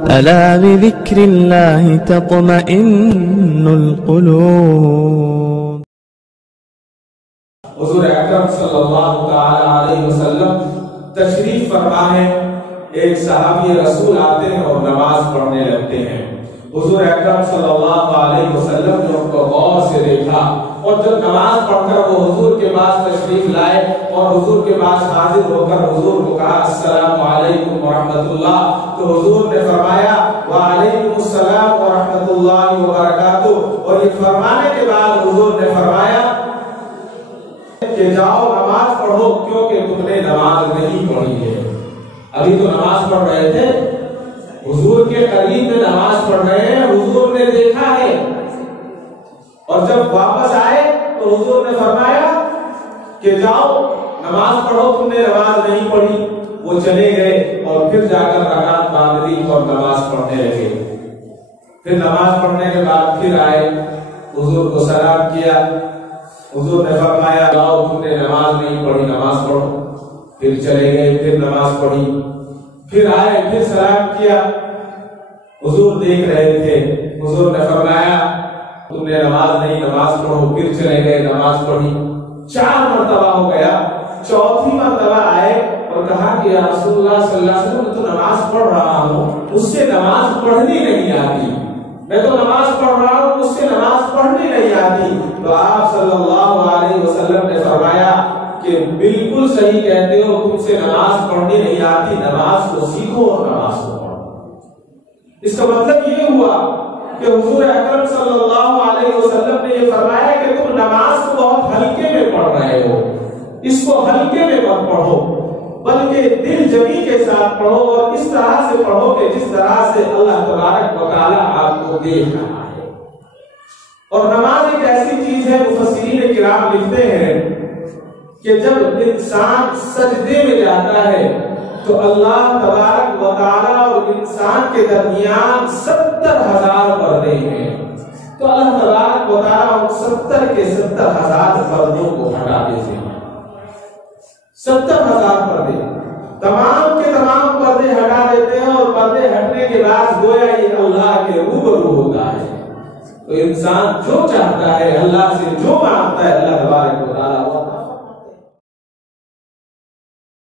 ألا بذكر الله تطمئن القلوب. حضور اکرم صلی اللہ تعالی علیہ وسلم تشریف فرما ہے. ایک صحابی رسول آتے ہیں اور نماز پڑھنے لگتے ہیں. حضور اکرم صلی اللہ علیہ وسلم نے ان کو غور سے دیکھا اور جب نماز پڑھ کر وہ حضور کے پاس تشریف لائے اور حضور کے پاس حاضر ہو کر حضور کو کہا السلام علیکم ورحمۃ اللہ، تو حضور نے فرمایا وعلیکم السلام ورحمۃ اللہ وبرکاتہ. اور یہ فرمانے کے بعد حضور نے فرمایا کہ جاؤ نماز پڑھو کیونکہ تم نے نماز نہیں پڑھی ہے. ابھی تو نماز پڑھ رہے تھے، حضور کے قریب میں نماز پڑھ رہے ہیں، حضور نے دیکھا ہے اور جب واپس آئے تو حضور نے فرمایا کہ جاؤ نماز پڑھو، تم نے نماز نہیں پڑھی. وہ چلے گئے اور پھر جا کر رکعت باندھ لی اور نماز پڑھنے لگے. پھر نماز پڑھنے کے بعد پھر آئے، حضور کو سلام کیا. حضور نے فرمایا جاؤ تم نے نماز نہیں پڑھی، نماز پڑھو. پھر چلے گئے، پھر نماز پڑھی. پھر آئے، پھر سلام کیا. حضور دیکھ رہے تھے. حضور نے فرمایا تم نے نماز نہیں، نماز پڑھو. پھر چلے گئے، نماز پڑھی. 4 مرتبہ ہو گیا. چوتھی مرتبہ آئے اور کہا کہ یا رسول اللہ صلی اللہ علیہ وسلم میں تو نماز پڑھ رہا ہوں، مجھ سے نماز پڑھنی نہیں آتی. میں تو نماز پڑھ رہا ہوں، مجھ سے نماز پڑھنی نہیں آتی. تو آپ صلی اللہ علیہ وسلم نے فرمایا کہ بالکل صحیح کہتے ہو، تم سے نماز پڑھنی نہیں آتی، نماز کو سیکھو اور نماز کو پڑھو. اس کا مطلب یہ ہوا کہ حضور اکرم صلی اللہ علیہ وسلم نے یہ فرمایا کہ تم نماز کو بہت ہلکے میں پڑھ رہے ہو، اس کو ہلکے میں مت پڑھو بلکہ دل جمی کے ساتھ پڑھو اور اس طرح سے پڑھو کہ جس طرح سے اللہ تبارک و تعالی آپ کو دیکھ رہا ہے. اور نماز ایک ایسی چیز ہے، مفسرین کرام لکھتے ہیں کہ جب انسان سجدے میں جاتا ہے تو اللہ تبارک و تعالی اور انسان کے درمیان 70,000 پردے ہیں. تو اللہ تبارک و تعالی ان 70 کے 70,000 پردوں کو ہٹا دیتے ہیں. 70,000 پردے، تمام کے تمام پردے ہٹا دیتے ہیں اور پردے ہٹنے کے بعد گویا یہ اللہ کے روبرو ہوتا ہے. تو انسان جو چاہتا ہے، اللہ سے جو مانگتا ہے، اللہ تبارک و تعالی